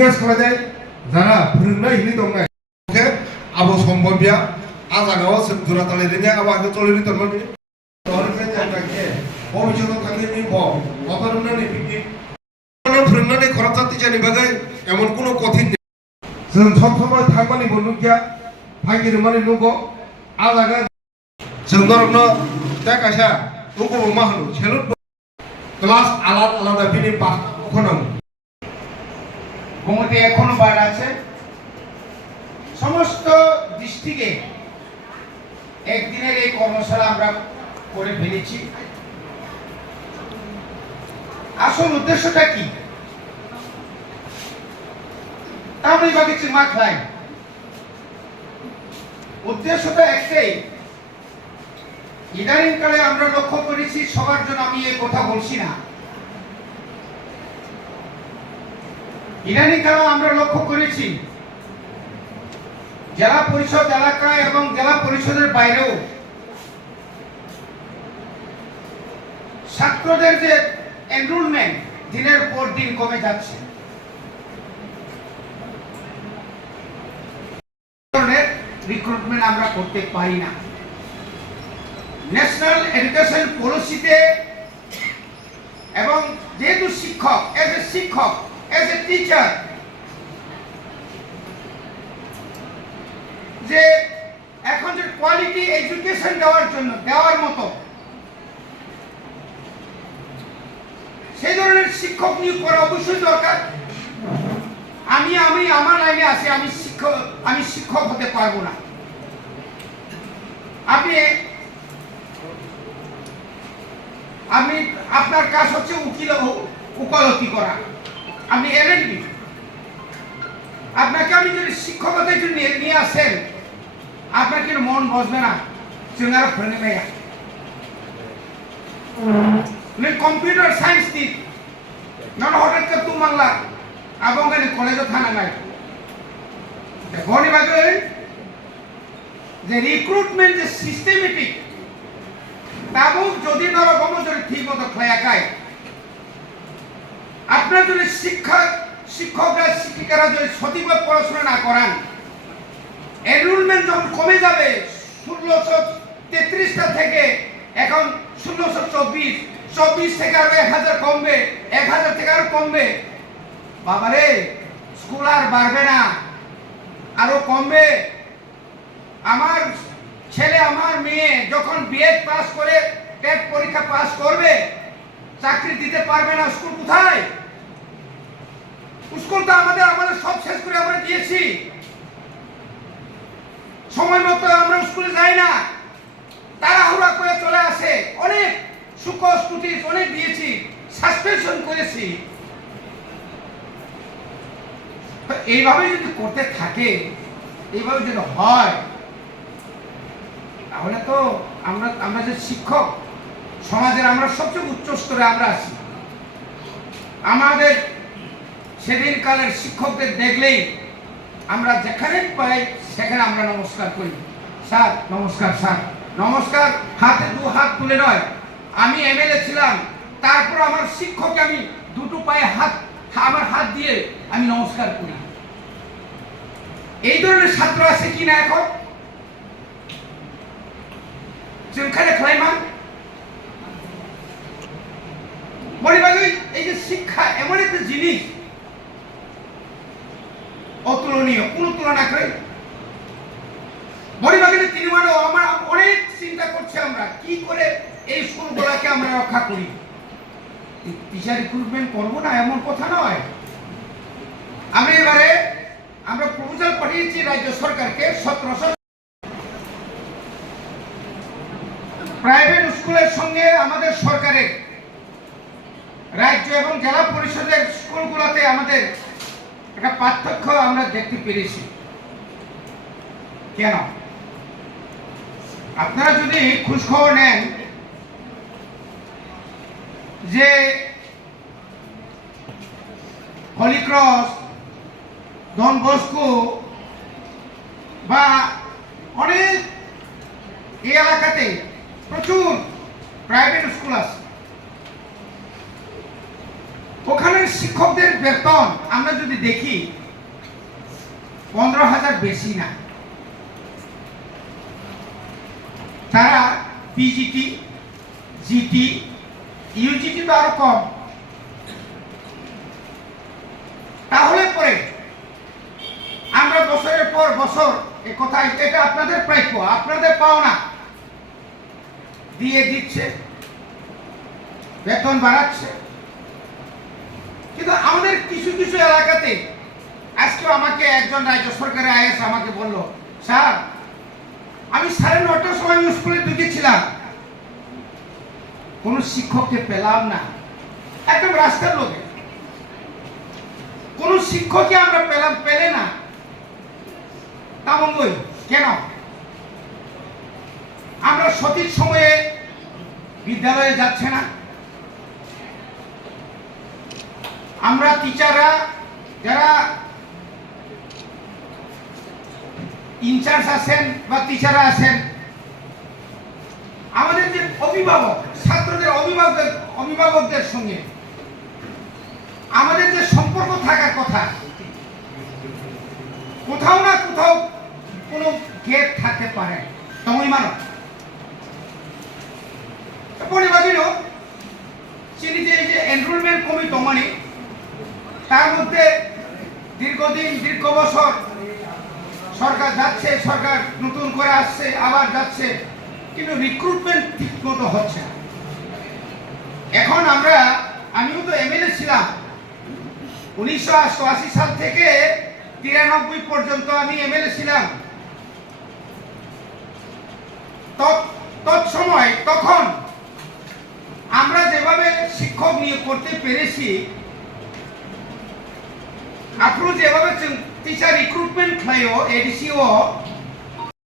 Request করে দেয় যারা फोरोंनाय हिनि दंनाय ओके आबो सम्भबिया आ जागाव जरा तालायरिnya आबो आगे चलिरि तनमनि तोरनिफ्राय जानाके भबिष्यत थांनायनि भ अतरननि बिदि फोरोंनानै खराब जातिजानि बागै एमन कोनो कथिन जों सब समय थांमानि बनुकिया फागिरमानि नुगो आ जागा जों दरनो देखासा उगो मा होनो सेलुट क्लास आलादा आलादा बिनि पास खनम ঘুমোতে এখনো বার আছে সমস্ত ডিস্ট্রিক্টে একদিনের এই কর্মশালা আমরা করে ফেলেছি আসল উদ্দেশ্যটা কি তামনি বাগিচি মাখলাই উদ্দেশ্যটা একটাই ইদানিংকালে আমরা লক্ষ্য করেছি সবার জন্য আমি এই কথা বলছি না ইদানিংকালে আমরা লক্ষ্য করেছি জেলা পরিষদ এলাকায় এবং জেলা পরিষদের বাইরেও ছাত্রদের যে এনরোলমেন্ট দিনের পর দিন কমে যাচ্ছে রিক্রুটমেন্ট আমরা করতে পারি না ন্যাশনাল এডুকেশন পলিসিতে এবং যেহেতু শিক্ষক এজ এ টিচার যে এখন যে কোয়ালিটি এডুকেশন দেওয়ার মতো সেই ধরনের শিক্ষক নিয়োগ করা অবশ্যই দরকার আমি আমার লাইনে আছি আমি শিক্ষক হতে পারবো না আপনি আপনার কাজ হচ্ছে উকালতি করা আপনি এলএলবি আপনাকে আমি যদি শিক্ষকতার জন্য নিয়ে আসেন আপনার কিন্তু মন বসবে না চেঙ্গারা ফ্রেন্ড মেয়া কম্পিউটার সায়েন্স দিক নন হঠাৎ করে তু বাংলা এবং কলেজে থানা নাই গণি বাগে যে রিক্রুটমেন্ট যে সিস্টেমেটিক তাবো যদি নরকম যদি ঠিক মতো খেয়াকায় আপনার যদি শিক্ষকরা শিক্ষিকারা যদি সঠিকভাবে পড়াশোনা না করান এনরোলমেন্ট যখন কমে যাবে 1633টা থেকে এখন 1624 থেকে আরো 1000 কমবে 1000 থেকে আরো কমবে বাবারে স্কুল আর বাড়বে না আরো কমবে আমার ছেলে আমার মেয়ে যখন বিএড পাস করে টেট পরীক্ষা পাস করবে চাকরি দিতে পারবে না স্কুল কোথায় স্কুল তো আমাদের সব শেষ করে আমরা দিয়েছি সময় মতো আমরা স্কুলে যাই না তাড়াহুড়া করে চলে আসে অনেক সুকোষ নোটিশ অনেক দিয়েছি সাসপেনশন করেছি এইভাবে যদি করতে থাকে এইভাবে যদি হয় তাহলে তো আমরা যে শিক্ষক সমাজের আমরা সবচেয়ে উচ্চ স্তরে আমরা আছি আমাদের সেদিন কালের শিক্ষকদের দেখলেই আমরা যেখানে পাই সেখানে আমরা নমস্কার করি স্যার নমস্কার স্যার নমস্কার হাতে দু হাত তুলে নয় আমি এমএলএ ছিলাম তারপর আমার শিক্ষককে আমি দুটো পায়ে আমার হাত দিয়ে আমি নমস্কার করি এই ধরনের ছাত্র আছে কিনা এখন যেখানে ক্লাইমান পরিবারে এই যে শিক্ষা এমন একটা জিনিস অতুলনীয় কোন তুলনা করে পরিবারে তিনবারও আমরা অনেক চিন্তা করছি আমরা কি করে এই স্কুলগুলোকে আমরা রক্ষা করি টিচার রিক্রুটমেন্ট করবো না এমন কথা নয় আমরা প্রপোজাল পাঠিয়েছি রাজ্য সরকারকে 1700 প্রাইভেট স্কুলের সঙ্গে আমাদের সরকারের রাজ্য এবং জেলা পরিষদের স্কুলগুলোতে আমাদের একটা পার্থক্য আমরা দেখতে পেরেছি কেন আপনারা যদি খোঁজ খবর নেন যে হলি ক্রস ডন বস্কো বা অনেক এই এলাকাতে প্রচুর প্রাইভেট স্কুল আছে ওখানের শিক্ষকদের বেতন আমরা যদি দেখি 15,000 বেশি না। তারা পিজিটি, জিটি, ইউজিটি তো আরো কম। তাহলে পরে আমরা বছরের পর বছর এ কথা, এটা আপনাদের প্রাপ্য, আপনাদের পাওনা দিয়ে দিচ্ছে, বেতন বাড়াচ্ছে। কিন্তু আমাদের কিছু কিছু এলাকাতে আজকে আমাকে একজন রাজ্য সরকারের আইএস আমাকে বলল, স্যার আমি 9:30টার সময় স্কুলে ঢুকেছিলাম, কোন শিক্ষককে পেলাম না। একদম রাস্তার লোকে কোন শিক্ষককে আমরা পেলে না। তামঙ্গই কেন? আমরা সঠিক সময়ে বিদ্যালয়ে যাচ্ছে না। আমরা টিচাররা যারা ইনচার্জ আছেন বা টিচাররা আছেন, আমাদের যে অভিভাবক, ছাত্রদের অভিভাবকদের সঙ্গে আমাদের যে সম্পর্ক থাকার কথা, কোথাও না কোথাও কোনো গ্যাপ থাকতে পারে। তমই মানব পরিবাদিনও চিনি যে এই যে এনরোলমেন্ট কমিটি মানে তার মধ্যে দীর্ঘ বছর সরকার যাচ্ছে, সরকার নতুন করে আসছে, আবার যাচ্ছে, কিন্তু রিক্রুটমেন্ট ঠিক মতো হচ্ছে না। এখন আমিও তো এমএলএ ছিলাম 1988 সাল থেকে 93 পর্যন্ত আমি এমএলএ ছিলাম। তৎসময় তখন আমরা যেভাবে শিক্ষক নিয়োগ করতে পেরেছি, আপনারা যেভাবে টিচার রিক্রুটমেন্ট হয় এডিসিও